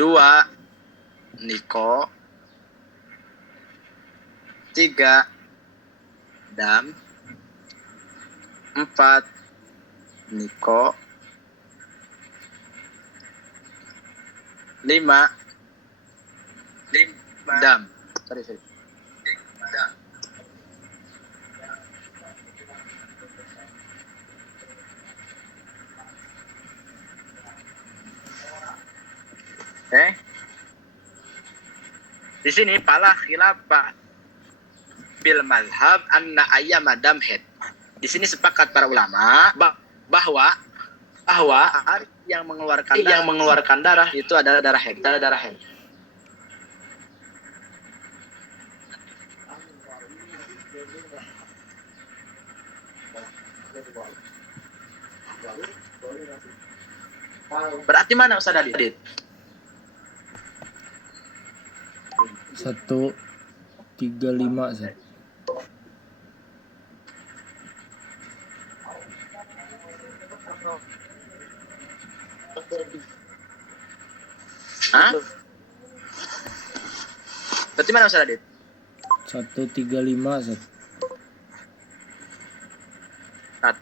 2 niko, 3 dam, 4 niko, 5 dam. Sorry. Di sini pala khilafah bil mazhab anna ayyam dam head. Di sini sepakat para ulama bahwa hari yang mengeluarkan darah itu adalah darah haid. Berarti mana Ustaz Adit? 135 Ustaz. Hah? Berarti mana Ustaz Adit? 135 Ustaz. 1,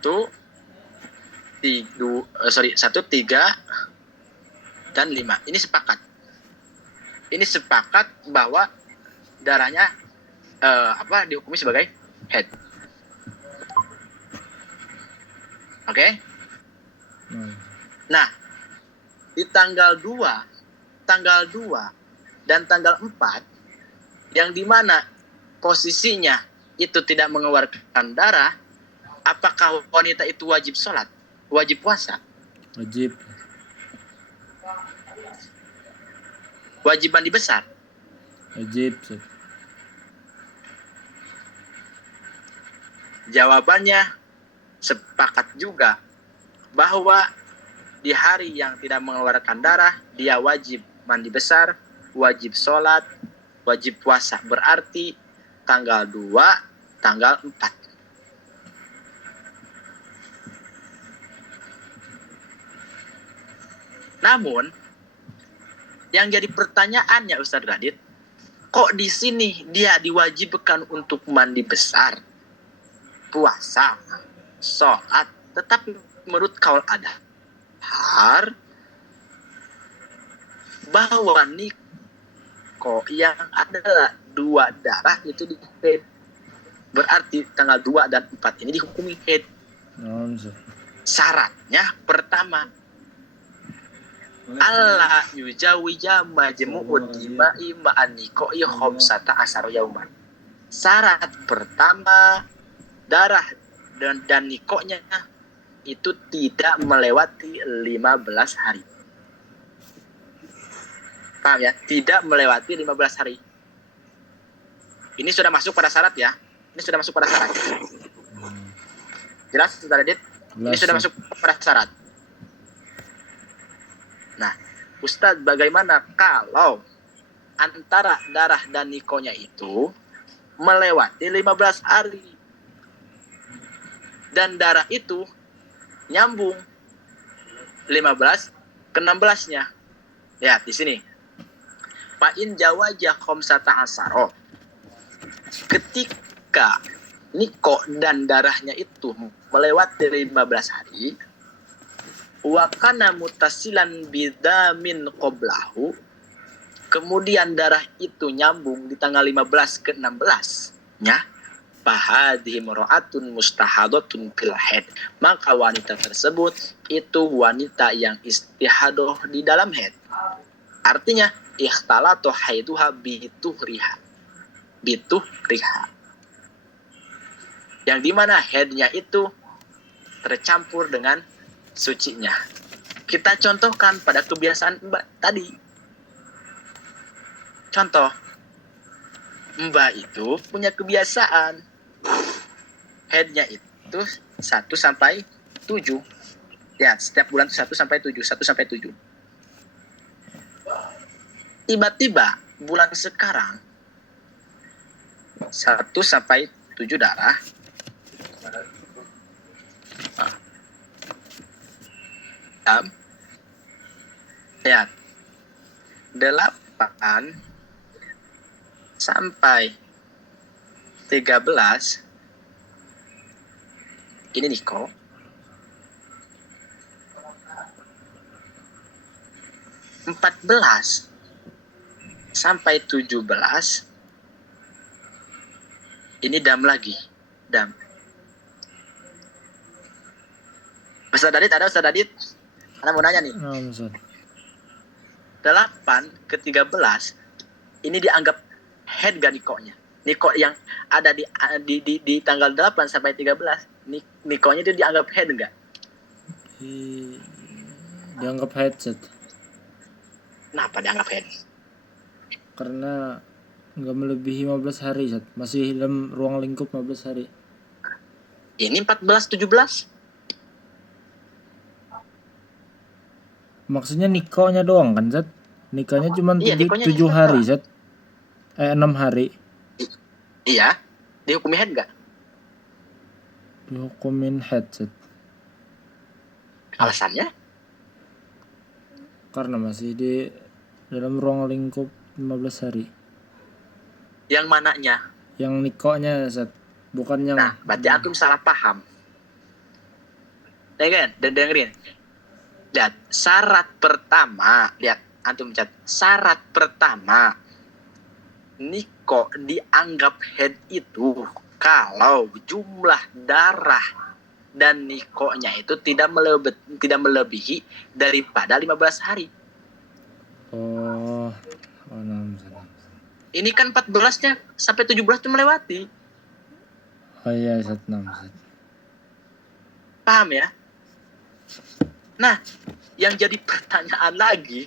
3 dan 5. Ini sepakat bahwa darahnya dihukumi sebagai head. Oke? Nah, di tanggal 2 dan tanggal 4 yang dimana posisinya itu tidak mengeluarkan darah, apakah wanita itu wajib sholat? Wajib puasa? Wajib. Wajib mandi besar? Wajib Ustaz. Jawabannya sepakat juga bahwa di hari yang tidak mengeluarkan darah dia wajib mandi besar, wajib sholat, wajib puasa. Berarti tanggal 2, tanggal 4. Namun yang jadi pertanyaannya Ustaz Radit, kok di sini dia diwajibkan untuk mandi besar, puasa, sholat, tetapi menurut kaul adhar bahwa niko yang adalah 2 darah itu di head. Berarti tanggal 2 dan 4 ini dihukumi head. Syaratnya pertama, Allah yujawija majmu'ud dima'i ma'an niko'i khamsata asar yauman. Syarat pertama, darah dan nikonya itu tidak melewati 15 hari. Paham ya? Tidak melewati 15 hari. Ini sudah masuk pada syarat ya. Jelas Saudara Dit? Ini sudah masuk pada syarat. Nah, Ustadz, bagaimana kalau antara darah dan nikonya itu melewati 15 hari dan darah itu nyambung 15 ke 16-nya? Ya, di sini. Fa'in jawajah khamsata asaro. Ketika niko dan darahnya itu melewati 15 hari, wa kana mutasilan bidamin qoblahu, kemudian darah itu nyambung di tanggal 15 ke 16-nya, fahadhi mura'atun mustahadatun fil haid, maka wanita tersebut itu wanita yang istihadoh di dalam haid. Artinya ikhtalatu haiduha bituhriha, yang dimana haidnya itu tercampur dengan sucinya. Kita contohkan pada kebiasaan Mbak tadi. Contoh, Mbak itu punya kebiasaan haidnya itu 1 sampai 7. Ya, setiap bulan 1 sampai 7. Tiba-tiba bulan sekarang 1 sampai 7 darah. Ya. 8 sampai 13 ini Niko. 14 sampai 17 ini Dam lagi. Dam. Ustaz Dadit ada Ustaz Dadit? Ana mau nanya nih. Nah, Ustaz. 8 ke 13 ini dianggap head gak Niko-nya? Niko yang ada di tanggal 8 sampai 13 Niko-nya itu dianggap head enggak? Dianggap headset Kenapa dianggap head? karena nggak melebihi 15 hari, Ustaz. Masih dalam ruang lingkup 15 hari. Ini 14 17. Maksudnya Niko-nya doang kan, Zat? Nikahnya cuma Iya, Niko-nya 7 hari, Zat. 6 hari. Iya. Dihukumi head enggak? Dihukumin headset Alasannya? karena masih di dalam ruang lingkup 15 hari. Yang mananya? Yang Niko-nya, Zat. Bukan yang... Nah, berarti antum salah paham. Ya kan? Dan dengerin. Lihat, syarat pertama, lihat antum cat. Syarat pertama Niko dianggap head itu kalau jumlah darah dan Niko-nya itu tidak melebihi daripada 15 hari. Oh, nah, Zat. Ini kan 14-nya sampai 17 itu melewati. Oh iya, Zat, nah, Zat. Paham ya? Nah, yang jadi pertanyaan lagi,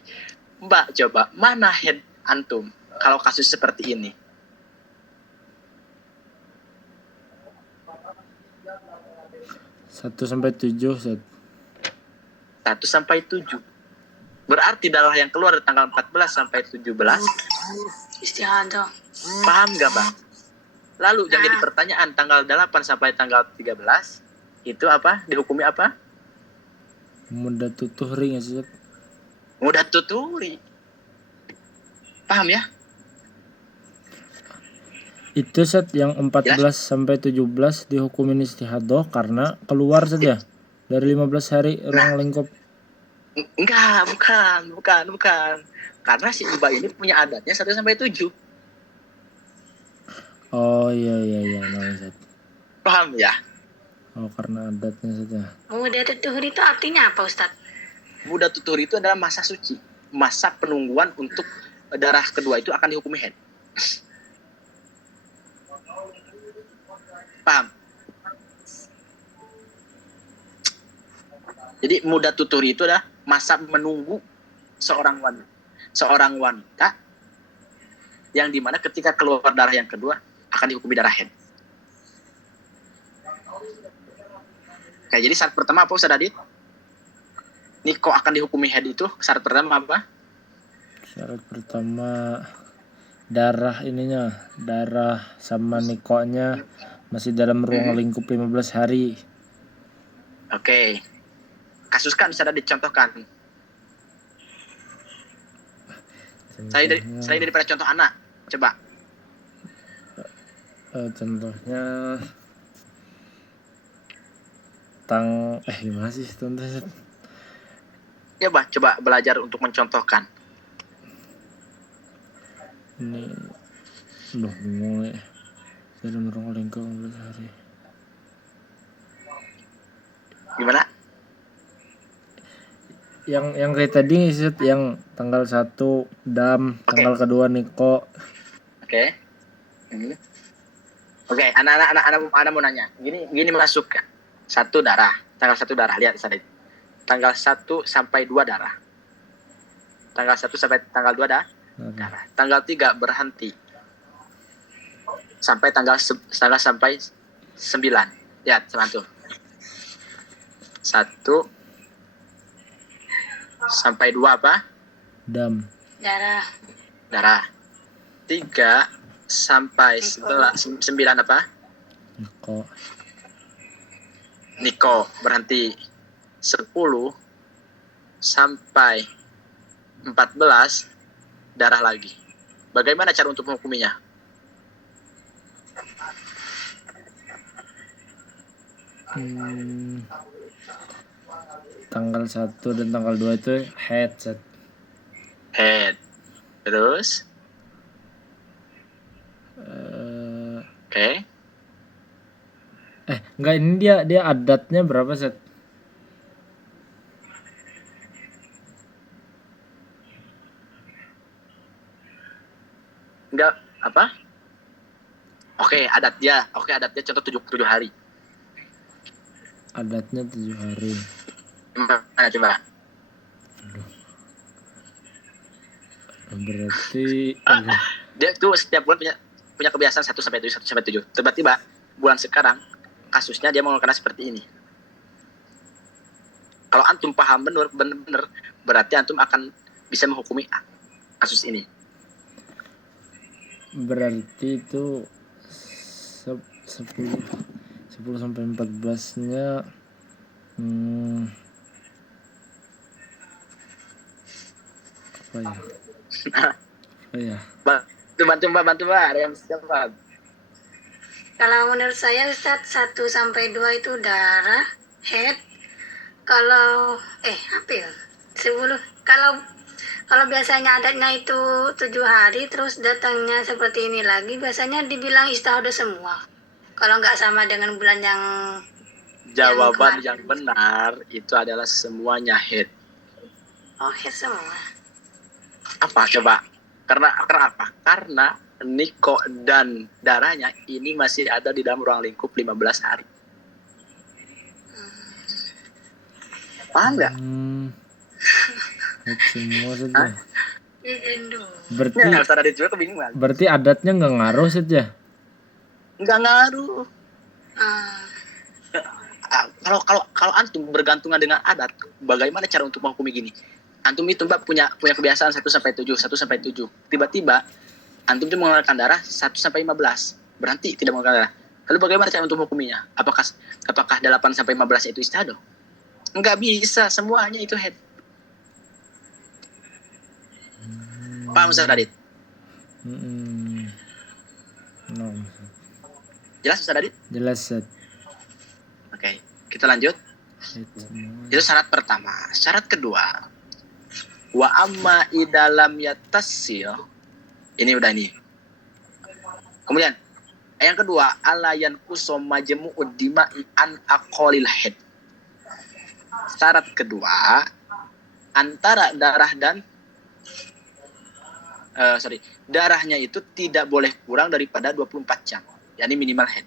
Mbak, coba mana head antum kalau kasus seperti ini? 1 sampai 7, Zat. 1 sampai 7. Berarti darah yang keluar dari tanggal 14 sampai 17. Istihadah. Paham gak, Bang? Lalu yang jadi pertanyaan tanggal 8 sampai tanggal 13 itu apa? Dihukumi apa? Mudah tuhri nggak sih, Zat? Mudah tuturi. Paham ya? Itu, Zat, yang 14 sampai 17 dihukumin istihadah karena keluar saja dari 15 hari ruang lingkup. Enggak, bukan. Karena si Mbak ini punya adatnya 1 sampai 7. Oh iya, nah, Zat. Paham ya? Oh, karena adatnya saja. Mudah tuhuri itu artinya apa, Ustadz? Mudah tuturi itu adalah masa suci. Masa penungguan untuk darah kedua itu akan dihukumi head. Paham? Jadi mudah tuturi itu adalah masa menunggu seorang wanita yang dimana ketika keluar darah yang kedua akan dihukumi darah head. Oke, jadi syarat pertama apa Ustaz Adit? Niko akan dihukumi head itu syarat pertama apa? Syarat pertama darah sama Niko-nya masih dalam ruang lingkup 15 hari. Oke. Kasuskan Ustaz Adit, contohkan. Selain daripada contoh anak, coba. Contohnya gimana sih contohnya? Coba belajar untuk mencontohkan. Ini bingung ya. Dalam ruang lingkup 15 hari. Gimana? Yang kayak tadi sih, yang tanggal 1 Dam, tanggal kedua Niko. Oke. Oke, anak mau nanya. Gini masuk kan? 1 darah, tanggal 1 darah, lihat tadi. Tanggal 1 sampai 2 darah. Tanggal 1 sampai tanggal 2 darah. Tanggal 3 berhenti. Sampai tanggal sampai 9. Lihat, sama tuh. 1 sampai 2 apa? Dam. Darah. 3 sampai 9 apa? Niko berhenti. 10 sampai 14 darah lagi. Bagaimana cara untuk menghukuminya? Tanggal 1 dan tanggal 2 itu head set. Head. Terus? Oke. Enggak, ini dia adatnya berapa set? Enggak apa? Oke, adatnya contoh 7 hari. Adatnya 7 hari. Mana coba? Berarti Dia tuh setiap bulan punya kebiasaan 1 sampai 7. Tiba-tiba bulan sekarang kasusnya dia melakukan seperti ini. Kalau antum paham benar, berarti antum akan bisa menghukumi kasus ini. berarti itu 10 sampai 14-nya apa ya? Bantu Mbak. Ada yang siapa? Kalau menurut saya Ustadz 1 sampai 2 itu darah, head. Kalau apa ya? 10. Kalau biasanya adatnya itu 7 hari terus datangnya seperti ini lagi, biasanya dibilang istihadah semua. Kalau nggak sama dengan bulan yang Jawaban yang yang benar itu adalah semuanya head. head semua. Apa coba? Karena apa? Karena Niko dan darahnya ini masih ada di dalam ruang lingkup 15 hari. Paham nggak? Head semua saja. Indo. Berarti Ya, Ustaz Adit juga kebingungan. berarti adatnya nggak ngaruh saja. Nggak ngaruh. Ah, Kalau antum bergantungan dengan adat, bagaimana cara untuk menghukumi gini? Antum itu Mbak punya kebiasaan 1 sampai 7. Tiba-tiba antum itu mengeluarkan darah 1 sampai 15. Berhenti tidak mengeluarkan darah. Lalu bagaimana cara untuk menghukuminya? Apakah 8 sampai 15 itu istihadah? Enggak bisa, semuanya itu head. Paham Ustaz Adit? No. Jelas Ustaz Adit? Jelas set. Oke, kita lanjut. Head semua. Itu syarat pertama. Syarat kedua, wa amma idalam yatasil. Ini udah ini. Kemudian yang kedua, alayan kusom majmu'ud dima'i an aqalil head. Syarat kedua, antara darah dan darahnya itu tidak boleh kurang daripada 24 jam. Yani minimal head.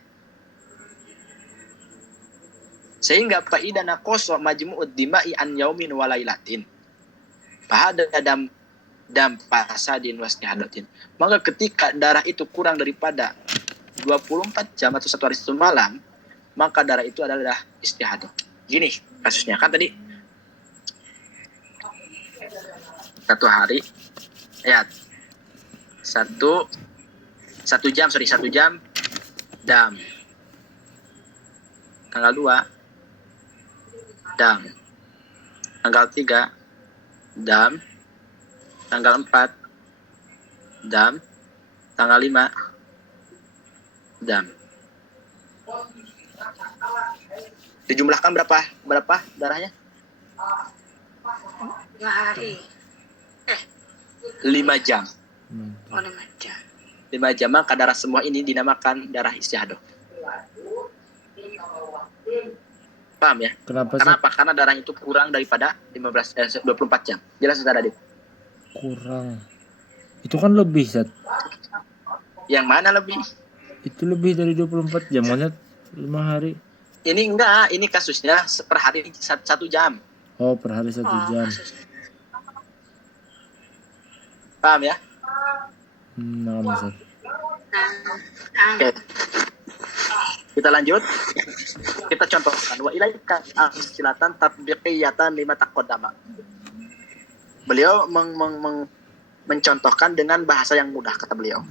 Sehingga faidana qoso majmu'ud dima'i an yaumin walailatin. Fahada dam fasadin wastihadatin. Maka ketika darah itu kurang daripada 24 jam atau 1 hari 1 malam, maka darah itu adalah istihadah. Gini kasusnya, kan tadi 1 hari ya 1 jam dam. Tanggal 2 dam. Tanggal 3 dam. Tanggal 4 dam. Tanggal 5 dam. Dijumlahkan berapa darahnya? 2 hari. 5 jam. Oh, 5 jam. 5 jam, maka darah semua ini dinamakan darah istihadah. Paham ya? Kenapa? Karena darah itu kurang daripada 24 jam. Jelas Ustaz Adit? Kurang. Itu kan lebih set. Yang mana lebih? Itu lebih dari 24 jam, maksudnya 5 hari. Ini enggak, ini kasusnya per hari 1 jam. Oh, per hari 1 jam. Paham ya? Nah, set. Oke. Kita lanjut. Kita contohkan wa ilaika silatan tatbiqiyatan lima taqaddama. Beliau mencontohkan dengan bahasa yang mudah, kata beliau.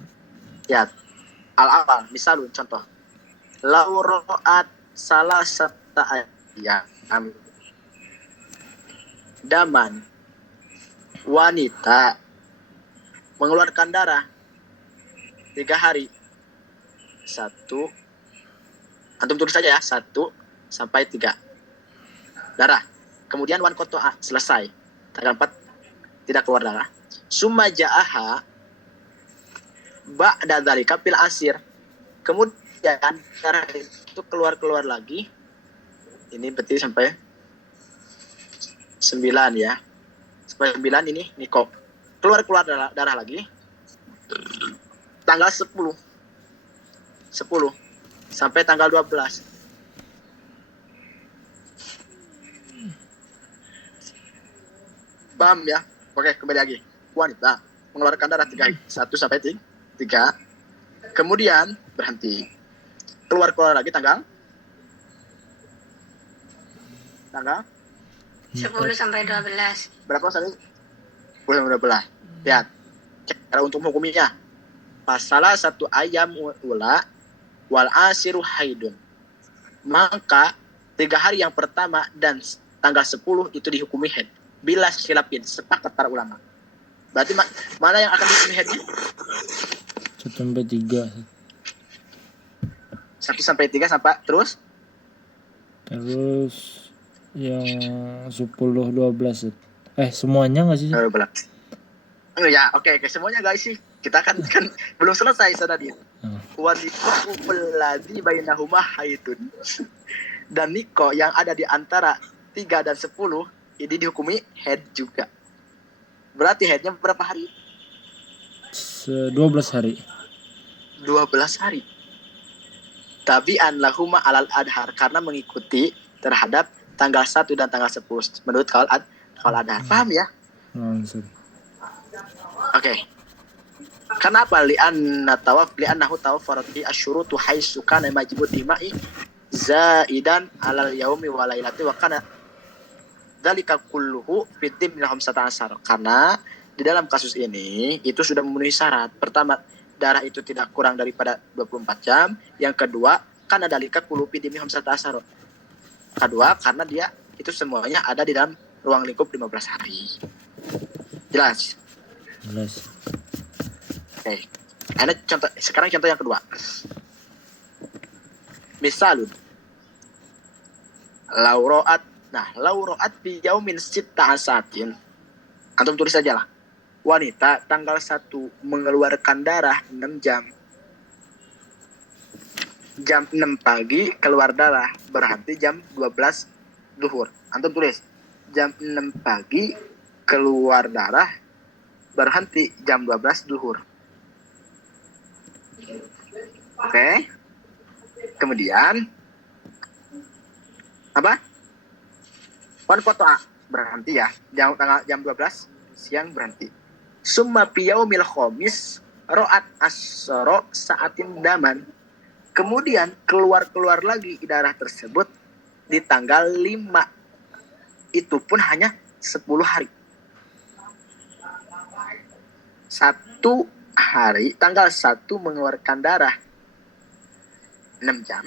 Ya. Al-awal, misalun contoh. Lau ra'at salasata ayyam daman wanita mengeluarkan darah 3 hari. 1, antum tulis saja ya, 1 sampai 3 darah. Kemudian wan kotoa selesai. Tanggal 4 tidak keluar darah. Summa ja'aha ba'da dzalika fil asir. Kemudian darah itu keluar lagi. Ini berarti sampai 9 ya. Sampai 9 ini kok keluar darah lagi. Tanggal 10 sampai tanggal 12. Paham ya? Oke, kembali lagi. Wanita mengeluarkan darah 1 sampai 3. Kemudian berhenti. Keluar lagi tanggal 10 sampai 12. berapa tadi? 12. Lihat. Cara untuk menghukuminya. Pasalah 1 ayam ula wal asiru haidun. Maka 3 hari yang pertama dan tanggal 10 itu dihukumi haid. Bila khilafin, sepakat para ulama. Berarti mana yang akan dihukumi haidnya? 1 sampai 3. 1 sampai 3 sampai terus Terus yang 10 12. Semuanya enggak sih? 12. Ya, oke, semuanya guys sih. Kita kan belum selesai tadi. Wanita peladi bainahuma haidun. Dan niko yang ada di antara 3 dan 10 ini dihukumi haid juga. Berarti haidnya berapa hari? 12 hari. 12 hari. Tabi'an lahuma alal adhar, karena mengikuti terhadap tanggal 1 dan tanggal 10 menurut kaul adhar. Paham ya? Langsung. Oke. Kenapa li'annahu tawaffarat fi asyurutu haitsu kana majibud dima'i zaidan alal yaumi wa lailati wa kana dzalika kulluhu fi timil 15. Karena di dalam kasus ini itu sudah memenuhi syarat. Pertama, darah itu tidak kurang daripada 24 jam. Yang kedua, karena dalika kulluhu fi timil 15. Kedua, karena dia itu semuanya ada di dalam ruang lingkup 15 hari. Jelas? Jelas. Oke. Sekarang contoh yang kedua. Misalun lauroat bi yaumin sitta asatin. Antum tulis saja lah. Wanita tanggal 1 mengeluarkan darah 6 jam. Jam 6 pagi keluar darah, berhenti jam 12 zuhur. Antum tulis jam 6 pagi keluar darah, berhenti jam 12 zuhur. Oke. Kemudian apa? Wan kotoa berhenti ya. Jam 12 siang berhenti. Summa piyaumil khomis ro'at asro saatin daman. Kemudian keluar lagi darah tersebut di tanggal 5. Itu pun hanya 10 hari. 1 hari, tanggal 1 mengeluarkan darah 6 jam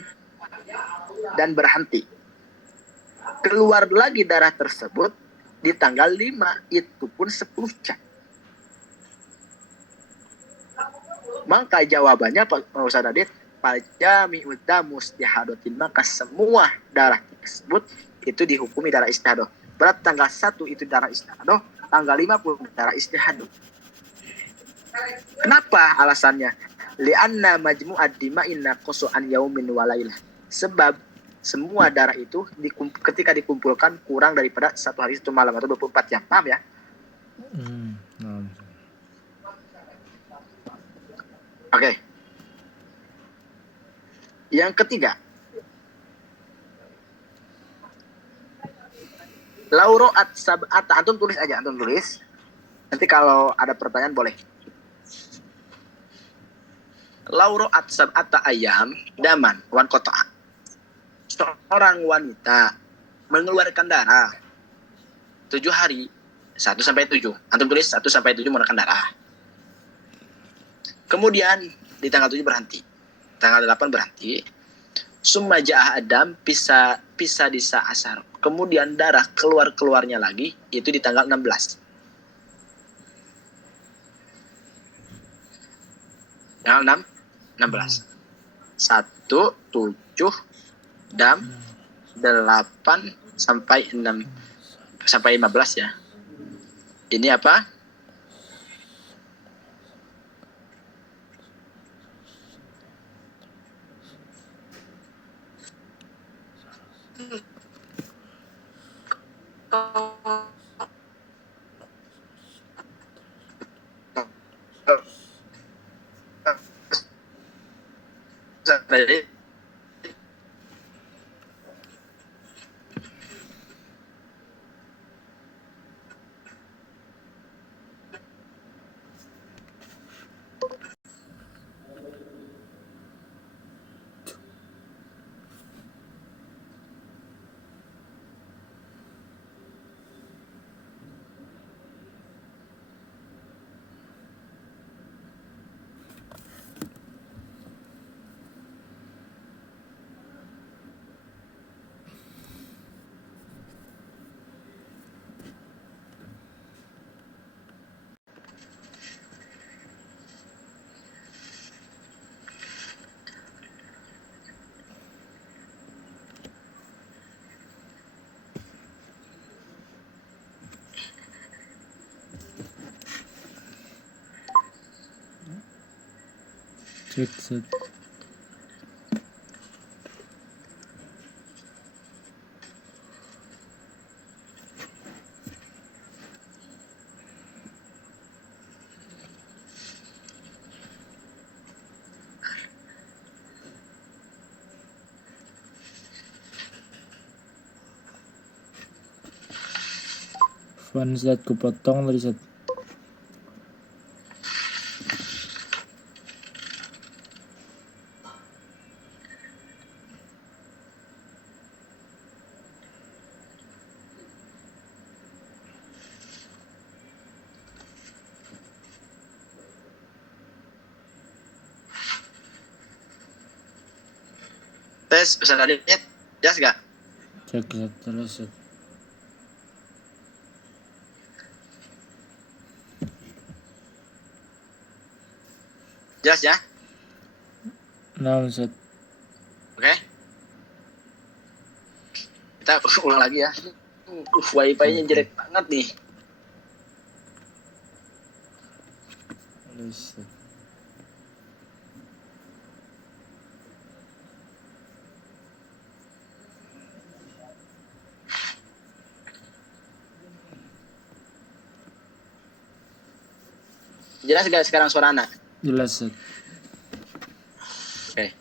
dan berhenti. Keluar lagi darah tersebut di tanggal 5, itu pun 10 jam. Maka jawabannya Pak Ustaz Adit, Pajami udamus dihadotin, maka semua darah tersebut itu dihukumi darah istihadoh. Berarti tanggal 1 itu darah istihadoh, tanggal 5 pun darah istihadoh. Kenapa alasannya? Li'anna majmu'ad dima'in naqsu an yaumin wa lailah. Sebab semua darah itu ketika dikumpulkan kurang daripada 1 hari 1 malam atau 24 jam. Paham ya? Oke. Yang ketiga, lauroat sab'ata. Antum tulis aja, antum tulis. Nanti kalau ada pertanyaan boleh. Lauroat sab'ata ayam daman wan koto'a. Seorang wanita mengeluarkan darah 7 hari, 1 sampai 7. Antum tulis 1 sampai 7 mengeluarkan darah. Kemudian di tanggal 7 berhenti. Tanggal 8 berhenti. Summa ja'ah adam pisa disa asar. Kemudian darah keluarnya lagi itu di tanggal 16. tanggal 16. 1, 7 dan 8 sampai 6 sampai 15 ya. Ini apa? Cek set. Fun set kupotong tadi set. Tes Ustaz Adit, jelas gak? Cek set terus set. Jelas ya? Nah set. Oke. Kita ulang lagi ya. Wifi-nya jelek banget nih. Terus set. Jelas gak sekarang suara anak? Jelas set. Oke.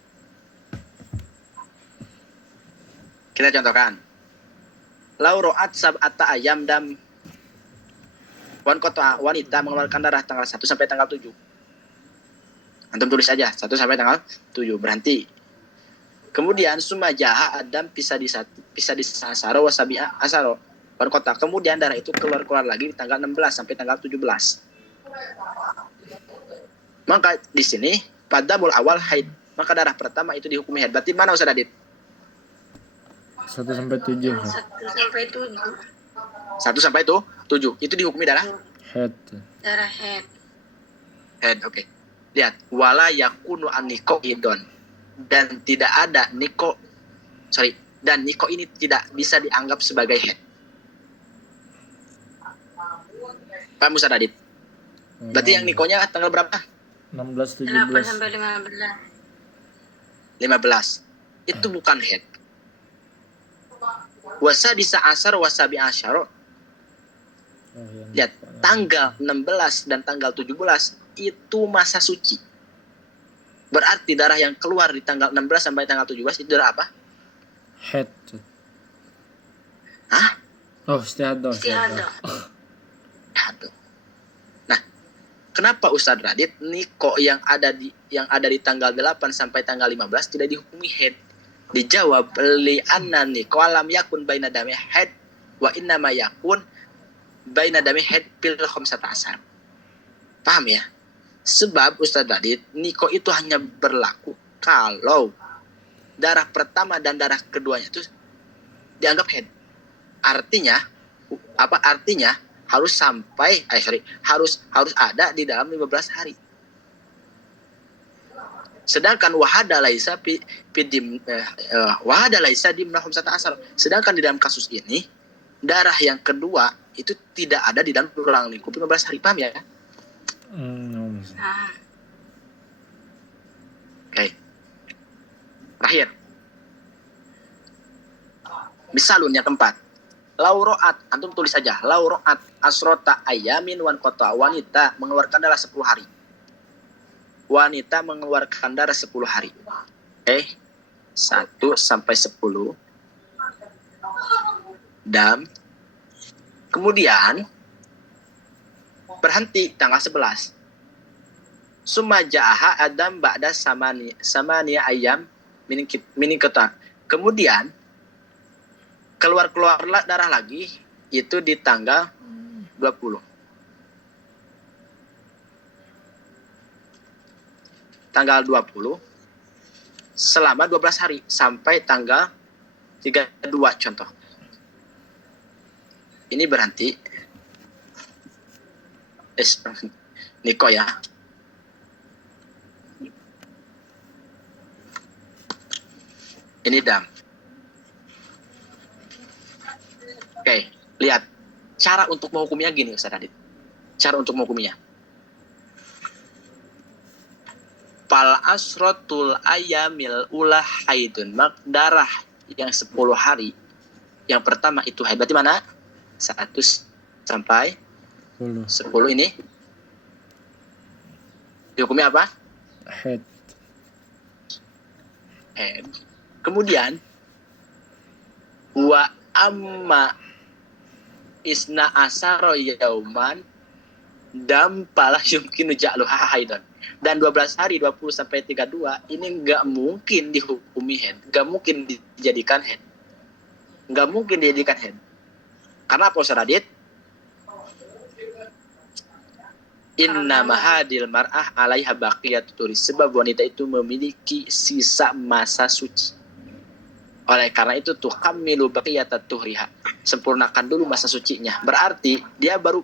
Kita contohkan. Lau ro'at sab'ata ayam dam wanita mengeluarkan darah tanggal 1 sampai tanggal 7. Antum tulis aja 1 sampai tanggal 7, berhenti. Kemudian sumajaha adam pisah di asaro wasabi'a asaro wan kota. Kemudian darah itu keluar lagi di tanggal 16 sampai tanggal 17. Maka di sini pada mul awal haid, maka darah pertama itu dihukumi haid. Berarti mana Ustaz Adit? 1 sampai 7 Yang set. 1 sampai 7 1 sampai 7. Itu dihukumi darah Head. darah head. head. Oke. Lihat, wala yakunu aniko idon, dan tidak ada dan niko ini tidak bisa dianggap sebagai head. Pak Ustaz Adit. Berarti yang nikonya tanggal berapa? 16 8 17. sampai 15. 15. Itu bukan head. Wasa bisa asar wasabi asyaro. Oh, yang Lihat, tanggal 16 dan tanggal 17 itu masa suci. Berarti darah yang keluar di tanggal 16 sampai tanggal 17 itu darah apa? head set. Hah? Oh, istihadah. Istihadah. Aduh. Nah, kenapa Ustadz Radit niko yang ada di tanggal 8 sampai tanggal 15 tidak dihukumi head? Dijawab li anna niko alam yakun baina dami head wa inna ma yakun baina dami head pil khamsata asar. Paham ya? Sebab Ustadz Radit, niko itu hanya berlaku kalau darah pertama dan darah keduanya itu dianggap head. Artinya apa? Artinya harus ada di dalam 15 hari. Sedangkan wahada laisa wahada laisa dimnahum sata asar. Sedangkan di dalam kasus ini darah yang kedua itu tidak ada di dalam ruang lingkup 15 hari, paham ya? Ah, Oke. Terakhir. Misalun yang keempat. Lauroat, antum tulis saja. Lauroat asrota ayamin wan kota. Wanita mengeluarkan darah 10 hari. Wanita mengeluarkan darah 10 hari. Oke. 1 sampai 10. Dan kemudian berhenti tanggal 11. Sumajaha adam ba'da samania ayam minin kota. Kemudian keluarlah darah lagi itu di tanggal 20. Tanggal 20 selama 12 hari sampai tanggal 32 contoh. Ini berhenti. Niko ya. Ini dam. Oke, lihat. Cara untuk menghukumnya gini Ustaz Adit. Cara untuk menghukumnya. Fal asrotul ayamil ulah haidun. Darah yang 10 hari. Yang pertama itu haid. Berarti mana? 1 sampai 10 ini. Dihukumi apa? Head. Head. Kemudian wa amma isna asaro yauman dam pala yumkinu ja'luha haidan. Dan 12 hari 20 sampai 32 ini enggak mungkin dihukumi head, enggak mungkin dijadikan head. Enggak mungkin dijadikan head. Karena apa Ustaz Radit? Inna mahadil mar'ah alaiha baqiyatu turis. Sebab wanita itu memiliki sisa masa suci. Oleh karena itu tuhamilu baqiyata tuhriha. Sempurnakan dulu masa sucinya. Berarti dia baru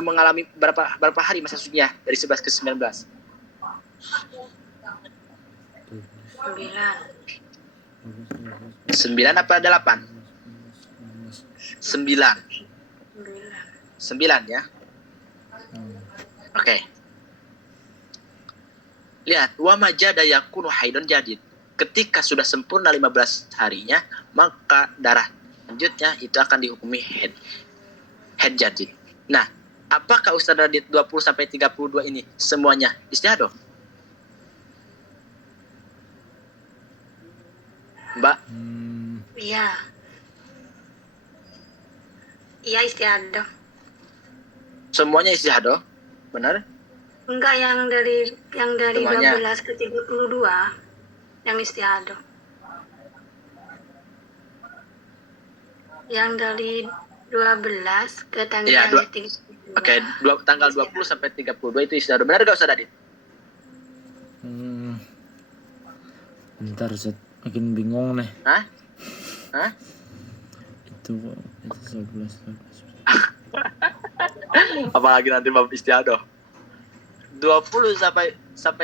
mengalami berapa hari masa sucinya dari 11 ke 19? 9 apa 8? 9 ya. Oke. Lihat, wa majada yakunu haidun jadid. Ketika sudah sempurna 15 harinya, maka darah selanjutnya itu akan dihukumi head jadid. Nah, apakah Ustaz Radit 20 sampai 32 ini semuanya istihadah? Mbak? iya. Iya istiadoh. Semuanya istihadah? Benar? Enggak, yang dari Semuanya. 12 ke 32 yang istiadoh. Yang dari 12 ke tanggal Iya, 32. Oke, tanggal 20 sampai 32 itu istihadah. Benar gak Ustaz Radit? Bentar, Ustaz. Makin bingung nih. Hah? Itu 11. Apalagi nanti bab istiadah. 20 sampai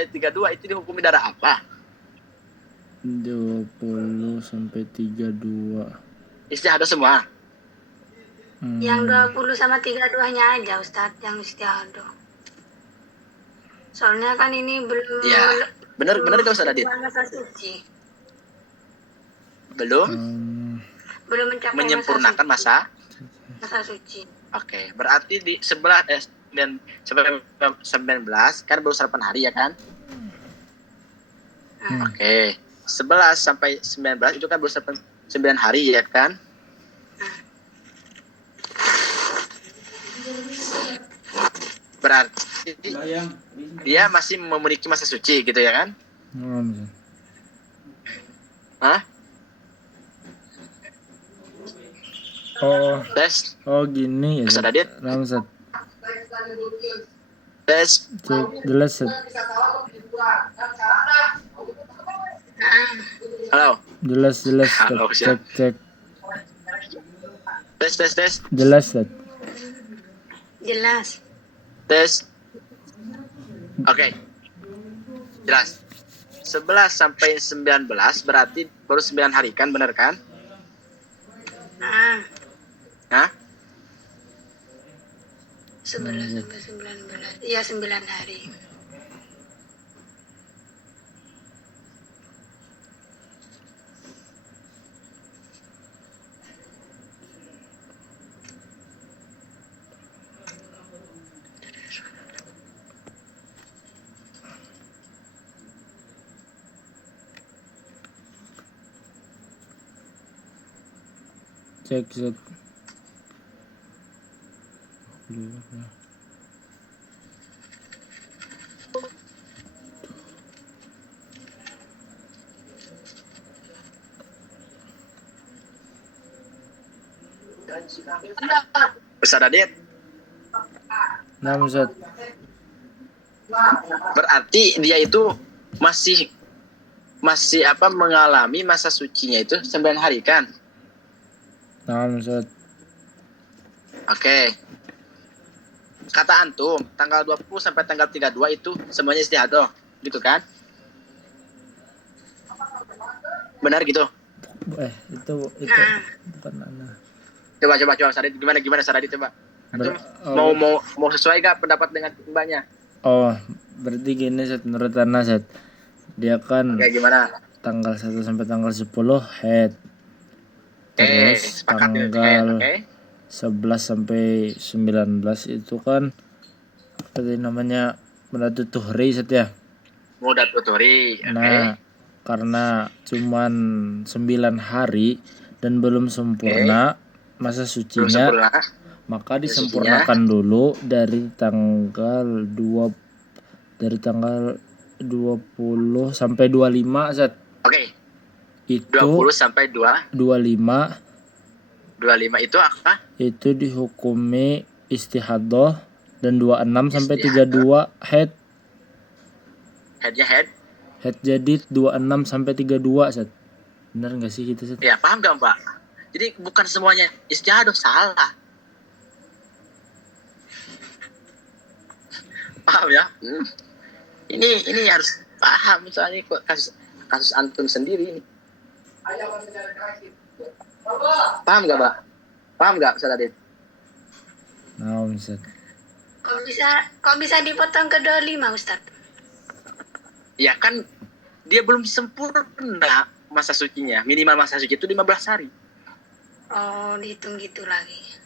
32 itu dihukumi darah apa? 20 sampai 32. Istiadah semua. Yang 20 sama 32-nya aja Ustadz yang istiadoh. Soalnya kan ini belum. Iya. Benar gak Ustaz Radit? Masa suci. Belum Belum mencapai menyempurnakan masa. masa suci. Oke, berarti di 19 kan baru 8 hari ya kan? Oke. 11 sampai 19 itu kan baru 9 hari ya kan? Berarti dia masih memiliki masa suci gitu ya kan? Hah? Oh gini ya. Ustaz Radit? Ramsat. Tes. Jelas, Ustaz. Halo. Jelas. Halo, Cek. Tes. Jelas, Ustaz. Jelas. Tes. Oke. Jelas. 11 sampai 19 berarti baru 9 hari kan, benar kan? Nah, Hah? 11 sampai 19. Iya, 9 hari. Cek Zat. Ustaz Adit, Nah, Ustaz. berarti dia itu masih masih apa mengalami masa sucinya itu 9 hari kan? Nah, Ustaz. Oke. Kata antum, tanggal 20 sampai tanggal 32 itu semuanya istihadah, gitu kan? Benar gitu? Itu Nah, bukan Ana. Coba Sadit, gimana Sadit coba. Antum Oh, mau sesuai gak pendapat dengan mbaknya? oh, berarti gini Zat, menurut Ana Zat. Dia kan Oke, gimana? tanggal 1 sampai tanggal 10 head. Terus Sepakat dengan tanggal oke. 11 sampai 19 itu kan apa tadi namanya Melatu Tuhri Zat ya. Mudah tutori, oke. Nah, karena cuman 9 hari dan belum sempurna masa Belum sucinya, sempurna. maka Sucinya. disempurnakan dulu dari tanggal 20 sampai 25 Zat. Oke, Itu 20 sampai 25 25 itu apa? itu dihukumi istihadah dan 26 sampai Istihadah. 32 head. Headnya head. Head jadid 26 sampai 32 Zat. Benar enggak sih gitu Zat? Ya, paham gak Mbak? Jadi bukan semuanya istihadah, salah. Paham ya? Ini harus paham, soalnya kok kasus antum sendiri ini. Paham gak, Mbak? Paham gak, Ustaz Adit? Nah, Zat. kok bisa dipotong ke 25, Ustaz? Ya kan dia belum sempurna masa sucinya. Minimal masa suci itu 15 hari. Oh, dihitung gitu lagi.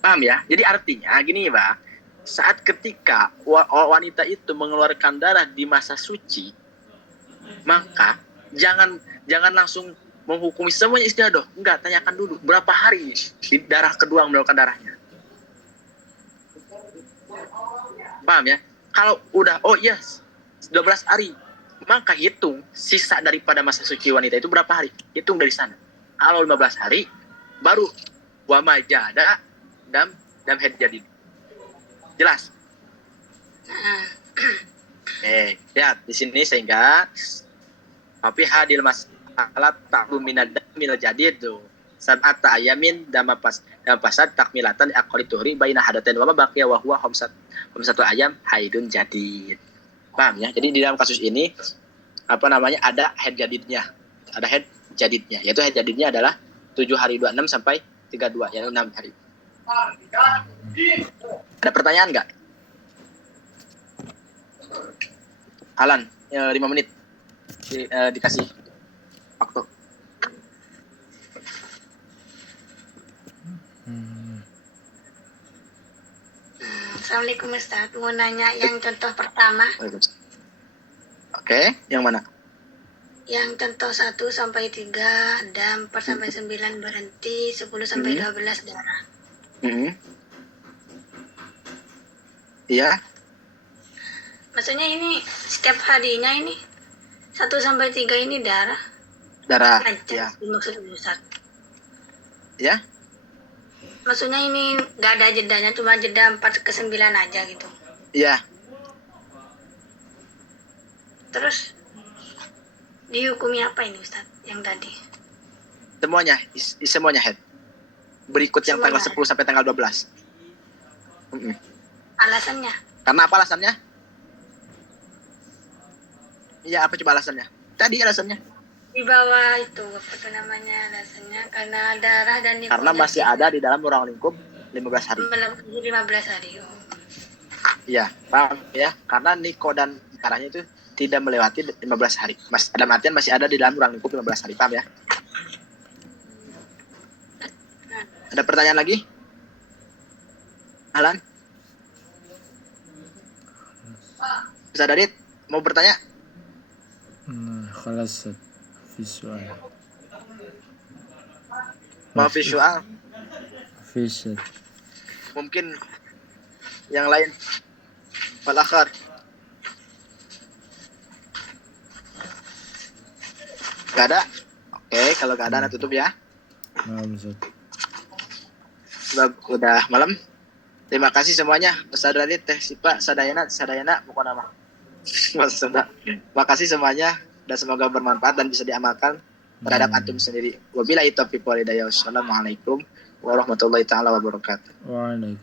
Paham ya? Jadi artinya gini, Mbak. Saat ketika wanita itu mengeluarkan darah di masa suci, maka jangan langsung menghukumi semuanya istiadah. Enggak, tanyakan dulu berapa hari di darah kedua mengeluarkan darahnya. Paham ya? Kalau udah 12 hari, maka hitung sisa daripada masa suci wanita itu berapa hari. Hitung dari sana. Kalau 15 hari, baru wa majada dam head jadid. Jelas? Nah, Lihat di sini sehingga tapi hadil masalah taklu minadamil jadid tuh. Sab'ata ayamin dama pasad takmilatan aqali tuhri baina hadatain wa baqiya wa huwa khamsatu ayam haidun jadid. Paham ya? Jadi di dalam kasus ini ada head jadidnya. Ada head jadidnya. Yaitu head jadidnya adalah 7 hari 26 sampai 32, yaitu 6 hari. Ada pertanyaan nggak? Alan, 5 menit dikasih waktu. Assalamualaikum Ustaz. Mau nanya yang contoh pertama. Oke, yang mana? Yang contoh 1 sampai 3 dan 4 sampai 9 berhenti, 10 sampai 12 darah. Iya. Maksudnya ini setiap harinya ini 1 sampai 3 ini darah. Darah. Lancar Ya. maksud Ustaz. Ya. Maksudnya ini nggak ada jedanya, cuma jeda 4 ke 9 aja gitu. Iya. Terus dihukumi apa ini Ustaz yang tadi? Semuanya head. Berikut yang Semuanya. tanggal 10 sampai tanggal 12. Alasannya? Karena apa alasannya? Iya, apa coba alasannya? Tadi alasannya Di bawah itu apa tuh namanya alasannya karena darah dan karena masih ada di dalam ruang lingkup 15 hari. melebihi 15 hari. Oh. Iya, paham ya? Karena niko dan darahnya itu tidak melewati 15 hari. Dalam artian masih ada di dalam ruang lingkup 15 hari, paham ya? Ada pertanyaan lagi? Alan? Bisa Dadit? Mau bertanya? خلاص visual Mau visual? visual Mungkin yang lain? Walakhar? Gak ada? Oke, kalau gak ada, Anda tutup ya. Naam, Ustaz. Sebab udah malam. Terima kasih semuanya. Ustaz Radit, Teh Sipa, Sadayana, bukan nama. Mas Sunda. Terima kasih semuanya dan semoga bermanfaat dan bisa diamalkan terhadap antum sendiri. Wabillahi taufiq wal hidayah. Wassalamualaikum warahmatullahi taala wabarakatuh. Waalaikumsalam.